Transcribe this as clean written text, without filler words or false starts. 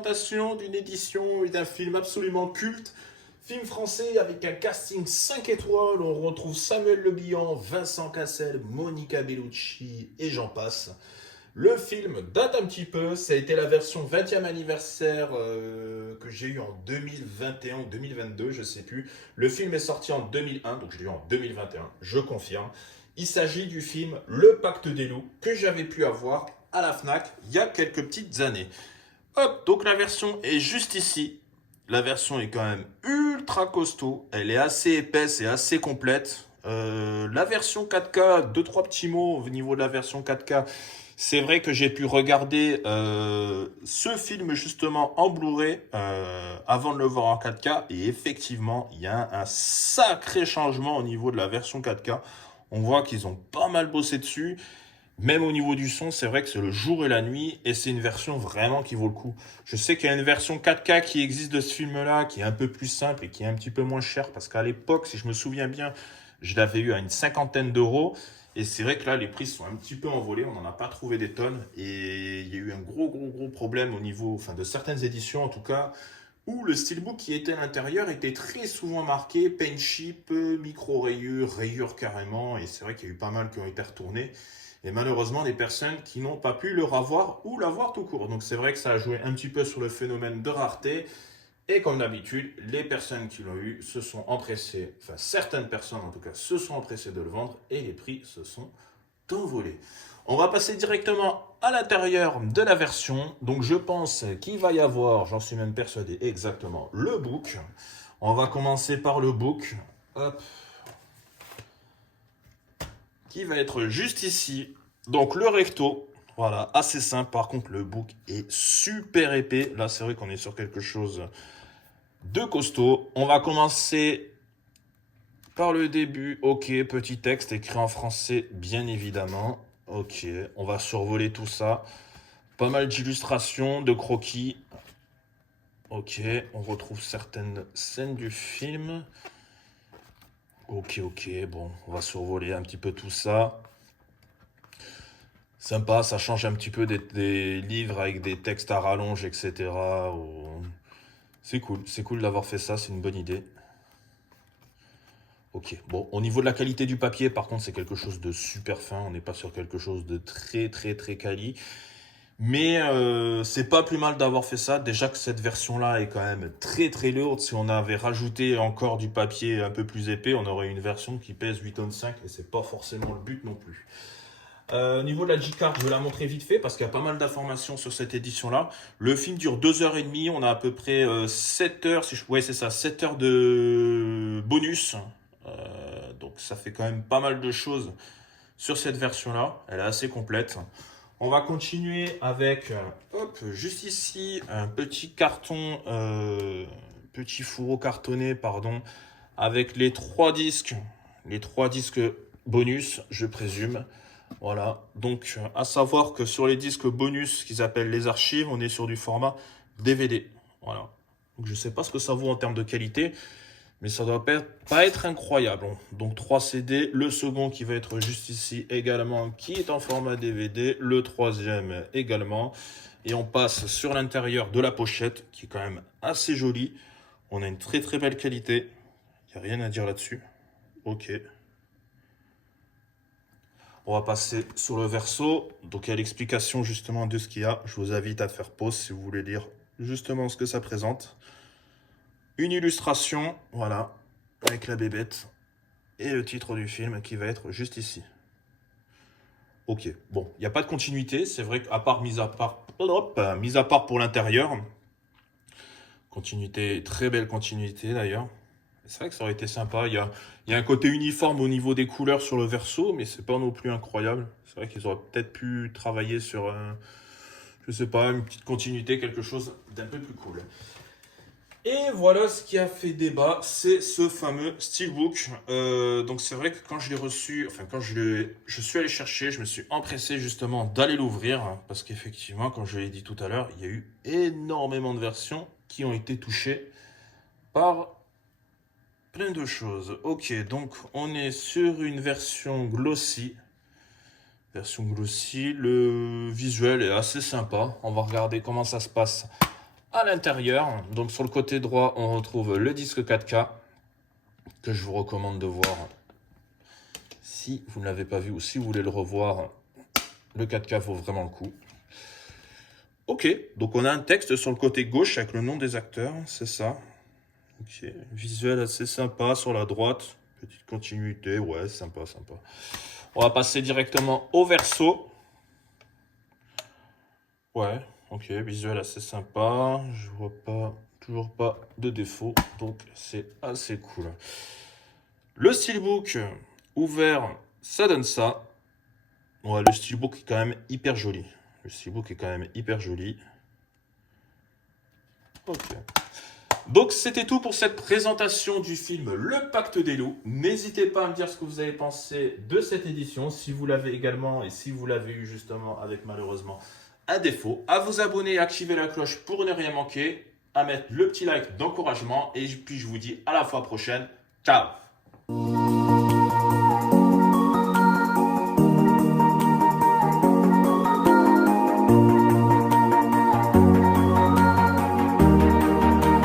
présentation d'une édition et d'un film absolument culte. Film français avec un casting 5 étoiles. On retrouve Samuel Le Bihan, Vincent Cassel, Monica Bellucci et j'en passe. Le film date un petit peu, ça a été la version 20e anniversaire que j'ai eu en 2021 ou 2022, je sais plus. Le film est sorti en 2001, donc je l'ai eu en 2021, je confirme. Il s'agit du film Le Pacte des loups que j'avais pu avoir à la Fnac il y a quelques petites années. Hop, donc la version est juste ici. La version est quand même ultra costaud, elle est assez épaisse et assez complète. La version 4K, deux trois petits mots au niveau de la version 4K. C'est vrai que j'ai pu regarder ce film justement en Blu-ray avant de le voir en 4K et effectivement il y a un sacré changement au niveau de la version 4K. On voit qu'ils ont pas mal bossé dessus. Même au niveau du son, c'est vrai que c'est le jour et la nuit et c'est une version vraiment qui vaut le coup. Je sais qu'il y a une version 4K qui existe de ce film-là qui est un peu plus simple et qui est un petit peu moins chère parce qu'à l'époque, si je me souviens bien, je l'avais eu à une cinquantaine d'euros. Et c'est vrai que là, les prix sont un petit peu envolés, on n'en a pas trouvé des tonnes. Et il y a eu un gros problème au niveau, enfin de certaines éditions en tout cas, où le steelbook qui était à l'intérieur était très souvent marqué paint chip, micro-rayures, rayures carrément. Et c'est vrai qu'il y a eu pas mal qui ont été retournés. Et malheureusement, des personnes qui n'ont pas pu le revoir ou l'avoir tout court. Donc c'est vrai que ça a joué un petit peu sur le phénomène de rareté. Et comme d'habitude, les personnes qui l'ont eu se sont empressées, enfin certaines personnes en tout cas, se sont empressées de le vendre et les prix se sont envolés. On va passer directement à l'intérieur de la version. Donc je pense qu'il va y avoir, j'en suis même persuadé exactement, le book. On va commencer par le book. Hop. Qui va être juste ici. Donc le recto. Voilà, assez simple. Par contre, le book est super épais. Là, c'est vrai qu'on est sur quelque chose de costaud. On va commencer par le début. Ok, petit texte écrit en français, bien évidemment. Ok, on va survoler tout ça. Pas mal d'illustrations, de croquis. Ok, on retrouve certaines scènes du film. Ok, bon, on va survoler un petit peu tout ça. Sympa, ça change un petit peu des livres avec des textes à rallonge, etc. C'est cool d'avoir fait ça, c'est une bonne idée. Ok, bon, au niveau de la qualité du papier, par contre, c'est quelque chose de super fin. On n'est pas sur quelque chose de très quali. Mais c'est pas plus mal d'avoir fait ça. Déjà que cette version-là est quand même très lourde. Si on avait rajouté encore du papier un peu plus épais, on aurait une version qui pèse 8,5 tonnes et c'est pas forcément le but non plus. Au niveau de la G-Card, je vais la montrer vite fait parce qu'il y a pas mal d'informations sur cette édition-là. Le film dure 2h30, on a à peu près 7 heures, ouais c'est ça, 7 heures de bonus. Donc ça fait quand même pas mal de choses sur cette version-là. Elle est assez complète. On va continuer avec, hop, juste ici, un petit carton, petit fourreau cartonné, pardon, avec les 3 disques bonus, je présume. Voilà, donc à savoir que sur les disques bonus qu'ils appellent les archives, on est sur du format DVD. Voilà. Donc, je ne sais pas ce que ça vaut en termes de qualité, mais ça doit pas être incroyable. Donc 3 CD, le second qui va être juste ici également, qui est en format DVD, le troisième également. Et on passe sur l'intérieur de la pochette, qui est quand même assez jolie. On a une très belle qualité, il n'y a rien à dire là-dessus. Ok. On va passer sur le verso. Donc il y a l'explication justement de ce qu'il y a. Je vous invite à faire pause si vous voulez lire justement ce que ça présente. Une illustration, voilà, avec la bébête. Et le titre du film qui va être juste ici. Ok, bon, il n'y a pas de continuité. C'est vrai qu'à part, mis à part pour l'intérieur. Continuité, très belle continuité d'ailleurs. C'est vrai que ça aurait été sympa. Il y a un côté uniforme au niveau des couleurs sur le verso, mais c'est pas non plus incroyable. C'est vrai qu'ils auraient peut-être pu travailler sur, je sais pas, une petite continuité, quelque chose d'un peu plus cool. Et voilà ce qui a fait débat, c'est ce fameux steelbook. Donc c'est vrai que quand je l'ai reçu, enfin quand je suis allé chercher, je me suis empressé justement d'aller l'ouvrir, parce qu'effectivement, comme je l'ai dit tout à l'heure, il y a eu énormément de versions qui ont été touchées par plein de choses. Ok, donc on est sur une version glossy. Le visuel est assez sympa. On va regarder comment ça se passe À l'intérieur, donc sur le côté droit, on retrouve le disque 4K que je vous recommande de voir si vous ne l'avez pas vu ou si vous voulez le revoir. Le 4K vaut vraiment le coup. Ok, donc on a un texte sur le côté gauche avec le nom des acteurs, c'est ça. Ok, visuel assez sympa sur la droite. Petite continuité, ouais, sympa, sympa. On va passer directement au verso. Ouais, ok, visuel assez sympa. Je vois pas, toujours pas de défaut, donc c'est assez cool. Le steelbook ouvert, ça donne ça. Ouais, le steelbook est quand même hyper joli. Le steelbook est quand même hyper joli. Ok. Donc c'était tout pour cette présentation du film Le Pacte des loups. N'hésitez pas à me dire ce que vous avez pensé de cette édition, si vous l'avez également et si vous l'avez eu justement avec malheureusement un défaut. À vous abonner et activer la cloche pour ne rien manquer, à mettre le petit like d'encouragement et puis je vous dis à la fois prochaine. Ciao!